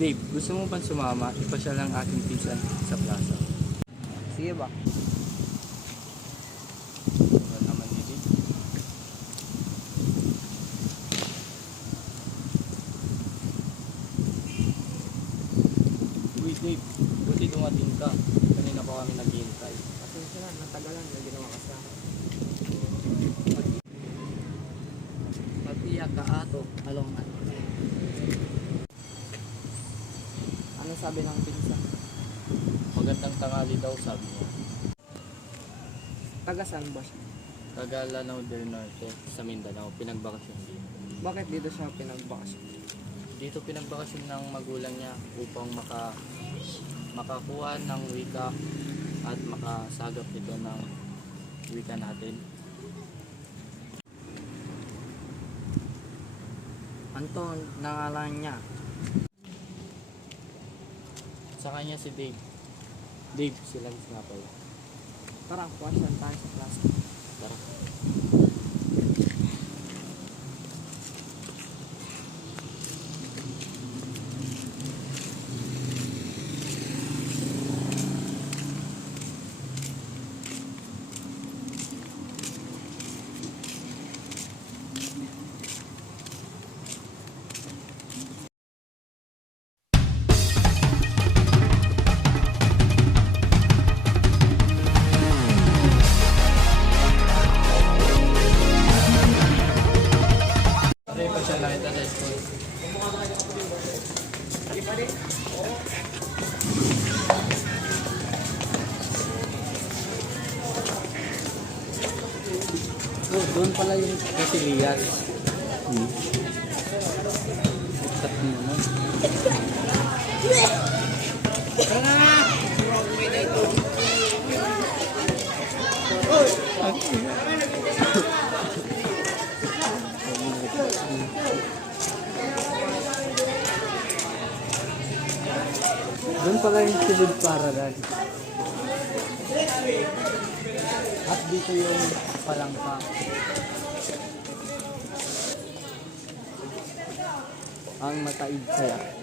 Dave, gusto mo bang sumama? Ipasyal ang aking pinsan sa plaza. Sige ba? Wala naman ni Dave. Uy Dave, buti dumating ka. Kanina pa kami naghihintay. Pasensya na, natagalan na ginawa ka sa akin. Magtiyak ka ato, alongan. Ano sabi ng pinsan? Magandang tanghali daw sabi niya. Taga saan ba siya? Taga Lanao del Norte sa Mindanao, pinagbakasyon din. Bakit dito siya pinagbakasyon? Dito pinagbakasyon ng magulang niya upang makakuha ng wika at makasagap ito ng wika natin. Anton, nangalan niya. Sa kanya si Dave. Dave, sila nga pala. Tara, puwasan tayo sa plaza. Tara. Pare pa siya nakita sa school. Oh, doon pala yung Casilias. Ikat mo na. Doon pala yung Silid Paradise. At dito yung Palangka. Ang Mataid Saya.